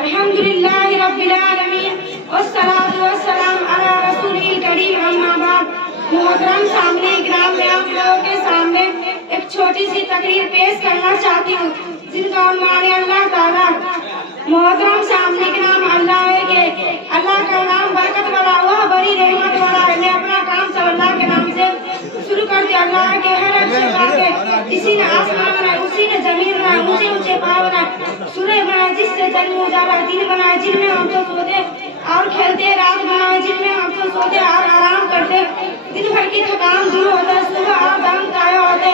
الحمدللہ رب العالمین والصلاۃ والسلام علی رسول کریم اما بعد۔ محترم سامنے اکرام، میں آپ لوگوں کے سامنے ایک چھوٹی سی تقریر پیش کرنا چاہتی ہوں جن کا عنوان ہے اللہ تعالیٰ۔ محترم سامنے اکرام، اللہ ہے کہ اللہ کا نام برکت والا، وہ بڑی رحمت والا ہے۔ میں اپنا کام سب اللہ کے نام سے شروع کرتے۔ اللہ ہے کہ ہر اچھے بات ہے، اسی نے آسمان بنائے، اسی نے زمین بنائے، اونچے اونچے پہاڑ بنائے، سورج بنائے جس سے جنم اجالا، دن بنائے جن میں ہم تو سوتے اور کھیلتے، رات بنائے جن میں ہم تو سوتے اور آرام کرتے، دن بھر کی تھکان دور ہوتا ہے، صبح اور دم تایا ہوتے،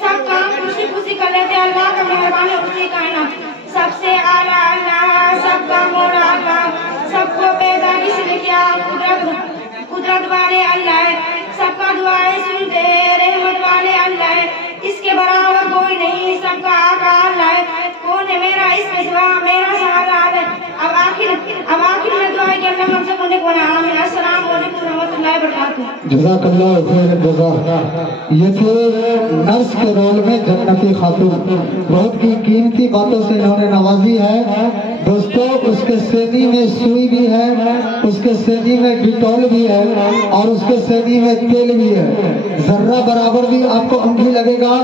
سب کام خوشی خوشی کر لیتے۔ اللہ کا مہربان ہے، اسی کا انعام۔ سب سے اعلیٰ اللہ، سب کا مولا اللہ، سب کو پیدا کس نے کیا، قدرت والے اللہ ہے، سب کا دعائیں سنتے، رحمت والے اللہ ہے، اس کے برابر کوئی نہیں، سب کا آقا اللہ ہے۔ کون ہے میرا اس کے سوا، میرا سہارا ہے۔ اب آخر میں دعا ہے کہ اللہ ہم سب کو آمین۔ السلام علیکم ورحمۃ اللہ وبرکاتہ۔ جزاک اللہ خیر جزا۔ یہ تھے نرس کے رول میں جنتی خاتون، بہت کی قیمتی باتوں سے انہوں نے نوازی ہے۔ دوستو، اس کے سینی میں سوئی بھی ہے، اس کے سینی میں ڈیٹول بھی ہے، اور اس کے سینی میں تیل بھی ہے۔ ذرہ برابر بھی آپ کو انگلی لگے گا،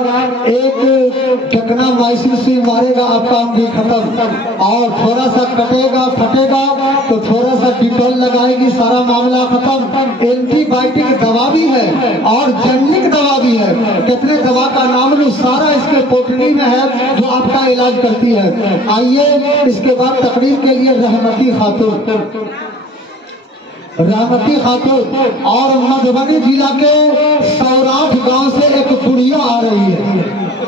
ایک ٹکنا مائسن سوئی مارے گا آپ کا انگلی ختم، اور تھوڑا سا کٹے گا پھٹے گا تو تھوڑا سا ڈیٹول لگائے گی، سارا معاملہ ختم۔ اینٹی بائیوٹک دوا بھی ہے اور جنرک دوا بھی ہے، کتنے دوا کا نام لوں، سارا اس کے پوٹلی میں ہے جو آپ کا علاج کرتی ہے۔ آئیے اس کے بعد تقریر کے لیے رحمتی خاتون اور مدھوبنی ضلع کے سوراٹھ گاؤں سے ایک بڑھیا آ رہی ہے۔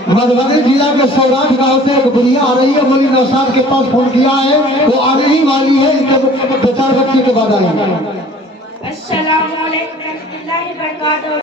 مدھوبنی ضلع کے سوراٹھ گاؤں سے ایک بڑھیا آ رہی ہے، مولی نوشاد کے پاس فون کیا ہے، وہ آنے ہی والی ہے، اس کے دو چار بچے کے بعد آئی ہے۔ السلام علیکم ورحمۃ اللہ وبرکاتہ۔